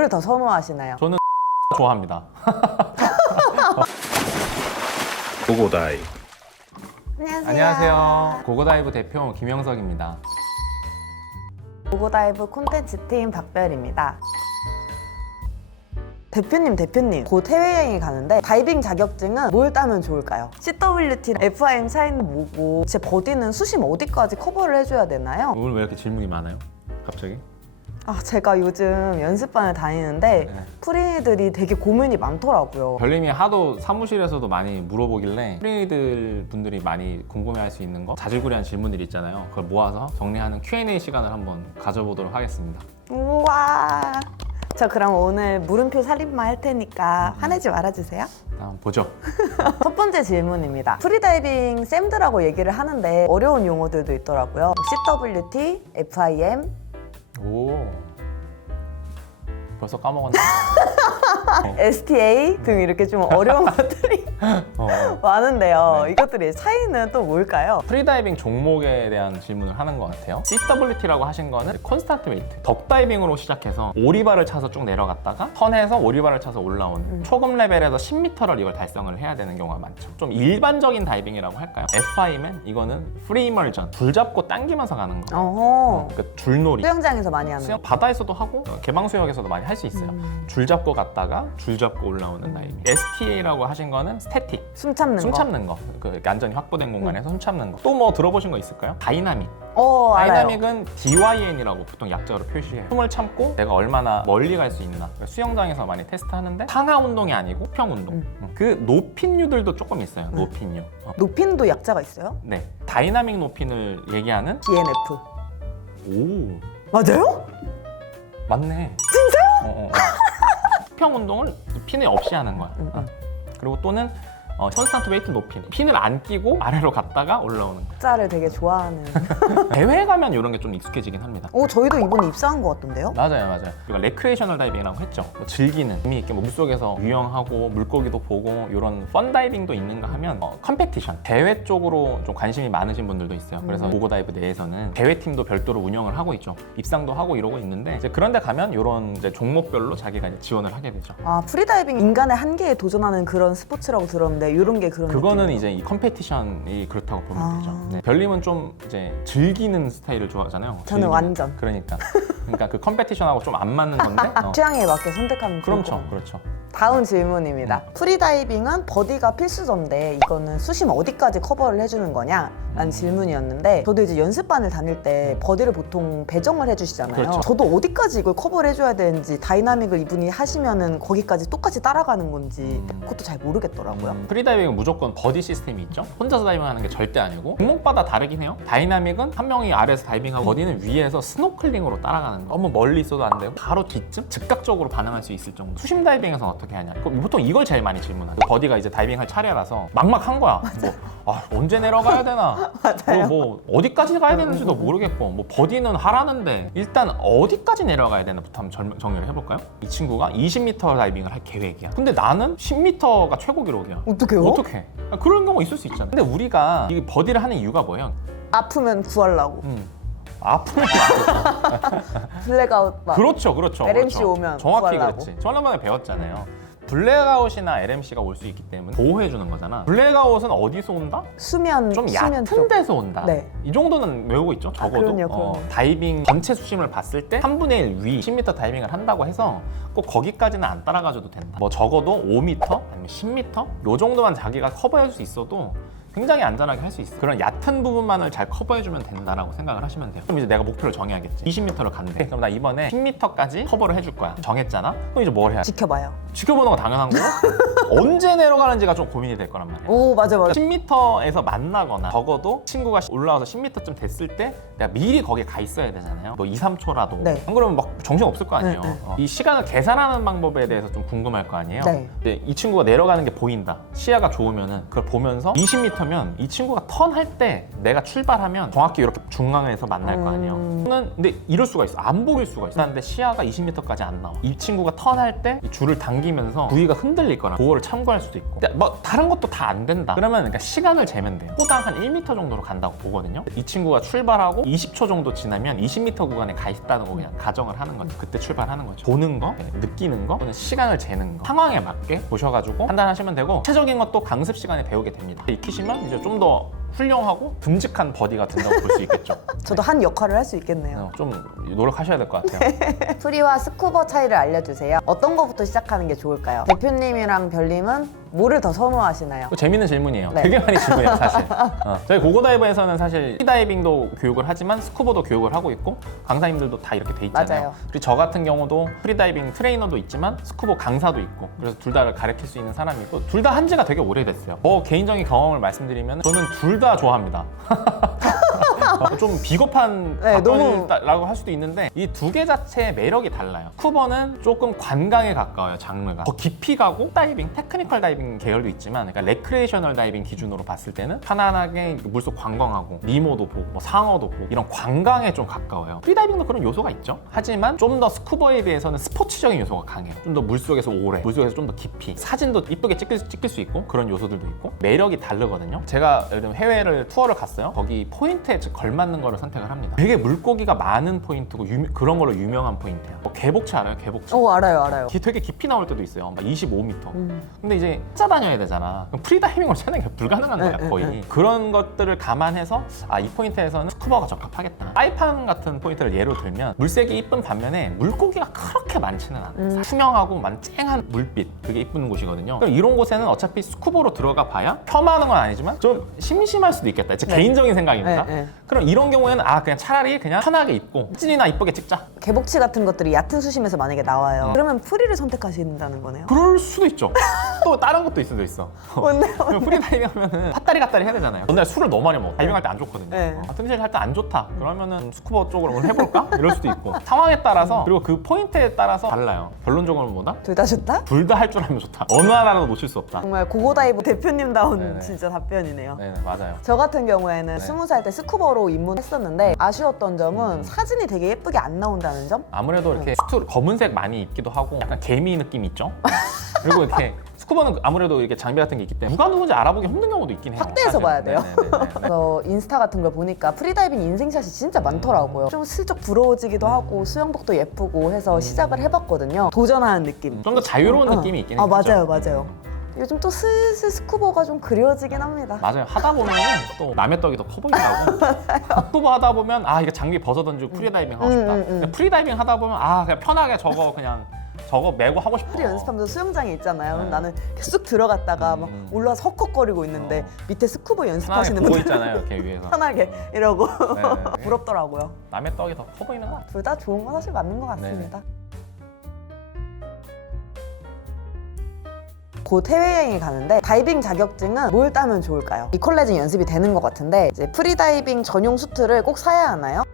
뭐를 더 선호하시나요? 저는 좋아합니다. 고고다이. 안녕하세요. 안녕하세요. 고고다이브 대표 김영석입니다. 고고다이브 콘텐츠 팀 박별입니다. 대표님 곧 해외여행이 가는데 다이빙 자격증은 뭘 따면 좋을까요? CWT, FIM 차이는 뭐고 제 버디는 수심 어디까지 커버를 해줘야 되나요? 오늘 왜 이렇게 질문이 많아요? 갑자기? 제가 요즘 연습반을 다니는데 네. 프리들이 되게 고민이 많더라고요. 별님이 하도 사무실에서도 많이 물어보길래 프리들 분들이 많이 궁금해할 수 있는 거 자질구레한 질문들이 있잖아요. 그걸 모아서 정리하는 Q&A 시간을 한번 가져보도록 하겠습니다. 우와. 저 그럼 오늘 물음표 살림만 할 테니까 화내지 말아주세요. 한번 보죠. 첫 번째 질문입니다. 프리다이빙 샘드라고 얘기를 하는데 어려운 용어들도 있더라고요. CWT, FIM, 오, 벌써 까먹었네. STA 등 이렇게 좀 어려운 것들이 많은데요. 네. 이것들의 차이는 또 뭘까요? 프리다이빙 종목에 대한 질문을 하는 것 같아요. CWT라고 하신 거는 콘스탄트 웨이트, 덕다이빙으로 시작해서 오리발을 차서 쭉 내려갔다가 턴해서 오리발을 차서 올라오는 초급 레벨에서 10m를 이걸 달성을 해야 되는 경우가 많죠. 좀 일반적인 다이빙이라고 할까요? FI면 이거는 프리 이머전, 줄 잡고 당기면서 가는 거. 어허. 그러니까 줄놀이. 수영장에서 많이 하는 수영 바다에서도 하고 개방 수역에서도 많이 할 수 있어요. 줄 잡고 갔다가 줄 잡고 올라오는 다이빙. STA라고 하신 거는 스태틱. 숨 참는 숨 거. 참는 거. 그 안전이 확보된 공간에서 숨 참는 거. 또 뭐 들어보신 거 있을까요? 다이나믹. 알아요. 다이나믹은 DYN이라고 보통 약자로 표시해요. 숨을 참고 내가 얼마나 멀리 갈 수 있나. 그러니까 수영장에서 많이 테스트하는데 상하 운동이 아니고 수평 운동. 그 노핀류들도 조금 있어요. 노핀류. 높임도 약자가 있어요? 네. 다이나믹 노핀을 얘기하는 DNF. 오, 맞아요? 맞네. 진짜요? 수평 운동을 핀을 없이 하는 거야. 그리고 또는 콘스탄트 웨이트 높임. 핀을 안 끼고 아래로 갔다가 올라오는 거. 약자를 되게 좋아하는. 대회 가면 이런 게 좀 익숙해지긴 합니다. 저희도 이번에 입사한 것 같던데요? 맞아요. 우리가 레크레이셔널 다이빙이라고 했죠. 뭐 즐기는, 의미있게 물속에서 유영하고 물고기도 보고 이런 펀 다이빙도 있는가 하면 컴페티션, 대회 쪽으로 좀 관심이 많으신 분들도 있어요. 그래서 고고다이브 내에서는 대회팀도 별도로 운영을 하고 있죠. 입상도 하고 이러고 있는데 이제 그런 데 가면 이런 이제 종목별로 자기가 이제 지원을 하게 되죠. 프리다이빙 인간의 한계에 도전하는 그런 스포츠라고 들었는데 이런 게 그런 그거는 느낌이에요? 이제 이 컴페티션이 그렇다고 보면 되죠. 네. 별님은 좀 이제 즐기는 스타일을 좋아하잖아요. 저는 완전. 그러니까 그 컴페티션하고 좀 안 맞는 건데. 취향에 맞게 선택하면 좋을 것 그렇죠, 같아요. 그렇죠. 다음 질문입니다. 프리다이빙은 버디가 필수던데 이거는 수심 어디까지 커버를 해주는 거냐? 라는 질문이었는데 저도 이제 연습반을 다닐 때 버디를 보통 배정을 해주시잖아요. 그렇죠. 저도 어디까지 이걸 커버를 해줘야 되는지 다이나믹을 이분이 하시면은 거기까지 똑같이 따라가는 건지 그것도 잘 모르겠더라고요. 프리다이빙은 무조건 버디 시스템이 있죠. 혼자서 다이빙하는 게 절대 아니고 종목마다 다르긴 해요. 다이나믹은 한 명이 아래에서 다이빙하고 버디는 위에서 스노클링으로 따라가는 거. 너무 멀리 있어도 안 되고 바로 뒤쯤 즉각적으로 반응할 수 있을 정도. 수심 다이빙에서는 어떻게 하냐. 보통 이걸 제일 많이 질문하죠. 버디가 이제 다이빙할 차례라서 막막한 거야. 언제 내려가야 되나? 맞아요. 뭐 어디까지 가야 되는지도 모르겠고 뭐 버디는 하라는데 일단 어디까지 내려가야 되나부터 한번 정리를 해볼까요? 이 친구가 20m 다이빙을 할 계획이야. 근데 나는 10m가 최고 기록이야. 어떡해요? 어떻게? 그런 경우 있을 수 있잖아. 근데 우리가 이 버디를 하는 이유가 뭐예요? 아프면 구하려고. 아프면 블랙아웃 막. 그렇죠. LMC 오면 정확히 구하려고. 그렇지. 저번에 배웠잖아요. 블랙아웃이나 LMC가 올 수 있기 때문에 보호해주는 거잖아. 블랙아웃은 어디서 온다? 수면 좀 수면 얕은 쪽. 데서 온다. 네. 이 정도는 외우고 있죠. 적어도. 그럼요. 다이빙 전체 수심을 봤을 때 3분의 1 위 10m 다이빙을 한다고 해서 꼭 거기까지는 안 따라가줘도 된다. 뭐 적어도 5m 아니면 10m 요 정도만 자기가 커버할 수 있어도 굉장히 안전하게 할 수 있어요. 그런 얕은 부분만을 잘 커버해주면 된다라고 생각을 하시면 돼요. 그럼 이제 내가 목표를 정해야겠지. 20m를 간대. 그럼 나 이번에 10m까지 커버를 해줄 거야. 정했잖아. 그럼 이제 뭘 해야 돼? 지켜봐요. 지켜보는 거 당연한 거고 언제 내려가는지가 좀 고민이 될 거란 말이야. 오 맞아. 10m에서 만나거나 적어도 친구가 올라와서 10m쯤 됐을 때 내가 미리 거기에 가 있어야 되잖아요. 뭐 2, 3초라도. 네. 안 그러면 막 정신 없을 거 아니에요. 네. 이 시간을 계산하는 방법에 대해서 좀 궁금할 거 아니에요. 네. 근데 이 친구가 내려가는 게 보인다. 시야가 좋으면은 그걸 보면서 20m 같으면 이 친구가 턴할 때 내가 출발하면 정확히 이렇게 중앙에서 만날 거 아니에요. 저는 근데 이럴 수가 있어. 안 보일 수가 있어. 근데 시야가 20m까지 안 나와. 이 친구가 턴할 때 이 줄을 당기면서 부위가 흔들릴 거라 그거를 참고할 수도 있고. 근데 뭐 다른 것도 다 안 된다. 그러면 그러니까 시간을 재면 돼요. 호당 한 1m 정도로 간다고 보거든요. 이 친구가 출발하고 20초 정도 지나면 20m 구간에 가 있다는 거 그냥 가정을 하는 거죠. 그때 출발하는 거죠. 보는 거, 느끼는 거, 또는 시간을 재는 거 상황에 맞게 보셔가지고 판단하시면 되고 구체적인 것도 강습 시간에 배우게 됩니다. 익히시면 이제 좀 더 훌륭하고 듬직한 버디가 된다고 볼 수 있겠죠. 저도 한 역할을 할 수 있겠네요. 좀 노력하셔야 될 것 같아요. 프리와 스쿠버 차이를 알려주세요. 어떤 거부터 시작하는 게 좋을까요? 대표님이랑 별님은 뭐를 더 선호하시나요? 또 재밌는 질문이에요. 네. 되게 많이 질문해요, 사실. 저희 고고다이버에서는 사실 프리다이빙도 교육을 하지만 스쿠버도 교육을 하고 있고 강사님들도 다 이렇게 돼 있잖아요. 맞아요. 그리고 저 같은 경우도 프리다이빙 트레이너도 있지만 스쿠버 강사도 있고 그래서 둘 다를 가르칠 수 있는 사람이 있고 둘 다 한 지가 되게 오래됐어요. 개인적인 경험을 말씀드리면 저는 둘 다 좋아합니다. 좀 비겁한 네, 답변이라고 할 수도 있는데 이 두 개 자체의 매력이 달라요. 스쿠버는 조금 관광에 가까워요, 장르가. 더 깊이 가고 다이빙, 테크니컬 다이빙 계열도 있지만 그러니까 레크레이셔널 다이빙 기준으로 봤을 때는 편안하게 물속 관광하고 니모도 보고 뭐 상어도 보고 이런 관광에 좀 가까워요. 프리다이빙도 그런 요소가 있죠. 하지만 좀 더 스쿠버에 비해서는 스포츠적인 요소가 강해요. 좀 더 물속에서 오래, 물속에서 좀 더 깊이 사진도 이쁘게 찍힐 수 있고 그런 요소들도 있고 매력이 다르거든요. 제가 예를 들면 해외를 투어를 갔어요. 거기 포인트에 걸맞는 거를 선택을 합니다. 되게 물고기가 많은 포인트고 그런 걸로 유명한 포인트야. 개복치 알아요? 개복치? 알아요. 되게 깊이 나올 때도 있어요. 막 25m. 근데 이제 찾아다녀야 되잖아. 그럼 프리다이빙으로 찾는 게 불가능한 거야, 거의. 그런 것들을 감안해서 이 포인트에서는 스쿠버가 적합하겠다. 사이판 같은 포인트를 예로 들면 물색이 이쁜 반면에 물고기가 그렇게 많지는 않아요. 투명하고 쨍한 물빛, 그게 이쁜 곳이거든요. 그럼 이런 곳에는 어차피 스쿠버로 들어가 봐야 폄하하는 건 아니지만 좀 심심할 수도 있겠다. 제 개인적인 생각입니다. 그럼 이런 경우에는 그냥 차라리 그냥 편하게 입고 사진이나 이쁘게 찍자. 개복치 같은 것들이 얕은 수심에서 만약에 나와요. 그러면 프리를 선택하신다는 거네요? 그럴 수도 있죠. 또 다른 것도 있을 수도 있어. 뭔데요? 프리다이빙 하면은 핫다리 해야 되잖아요. 근데 술을 너무 많이 먹어. 다이빙할 때 안 좋거든요. 네. 틈실 할 때 안 좋다. 그러면은 스쿠버 쪽으로 오늘 해볼까? 이럴 수도 있고. 상황에 따라서 그리고 그 포인트에 따라서 달라요. 결론적으로는 뭐다? 둘 다 좋다? 둘 다 할 줄 알면 좋다. 어느 하나라도 놓칠 수 없다. 정말 고고다이버 대표님다운 네네. 진짜 답변이네요. 네, 맞아요. 저 같은 경우에는 네. 20살 때 스쿠버로 입문했었는데 아쉬웠던 점은 사진이 되게 예쁘게 안 나온다는 점? 아무래도 이렇게 수트 검은색 많이 입기도 하고 약간 개미 느낌 있죠? 그리고 이렇게 스쿠버는 아무래도 이렇게 장비 같은 게 있기 때문에 누가 누군지 알아보기 힘든 경우도 있긴 해요. 확대해서 사실은. 봐야 돼요. 네네네네. 그래서 인스타 같은 걸 보니까 프리다이빙 인생샷이 진짜 많더라고요. 좀 슬쩍 부러워지기도 하고 수영복도 예쁘고 해서 시작을 해봤거든요. 도전하는 느낌. 좀 더 자유로운 느낌이 있긴 해요. 맞아요. 요즘 또 슬슬 스쿠버가 좀 그리워지긴 합니다. 맞아요. 하다 보면 또 남의 떡이 더 커 보이더라고. 스쿠버 하다 보면 이거 장비 벗어 던지고 프리다이빙 하고 싶다. 근데 프리다이빙 하다 보면 그냥 편하게 저거 메고 하고 싶어. 프리 연습하면서 수영장에 있잖아요. 그럼 네. 나는 쑥 들어갔다가 막 올라와서 헉헉거리고 있는데 밑에 스쿠버 연습하시는 편하게 보고 분들 있잖아요. 이렇게 위에서. 편하게 이러고 네. 부럽더라고요. 남의 떡이 더 커 보이는 것 같아요. 둘 다 좋은 건 사실 맞는 것 같습니다. 곧 해외여행이 가는데 다이빙 자격증은 뭘 따면 좋을까요? 이 컬레징 연습이 되는 것 같은데 이제 프리다이빙 전용 수트를 꼭 사야 하나요?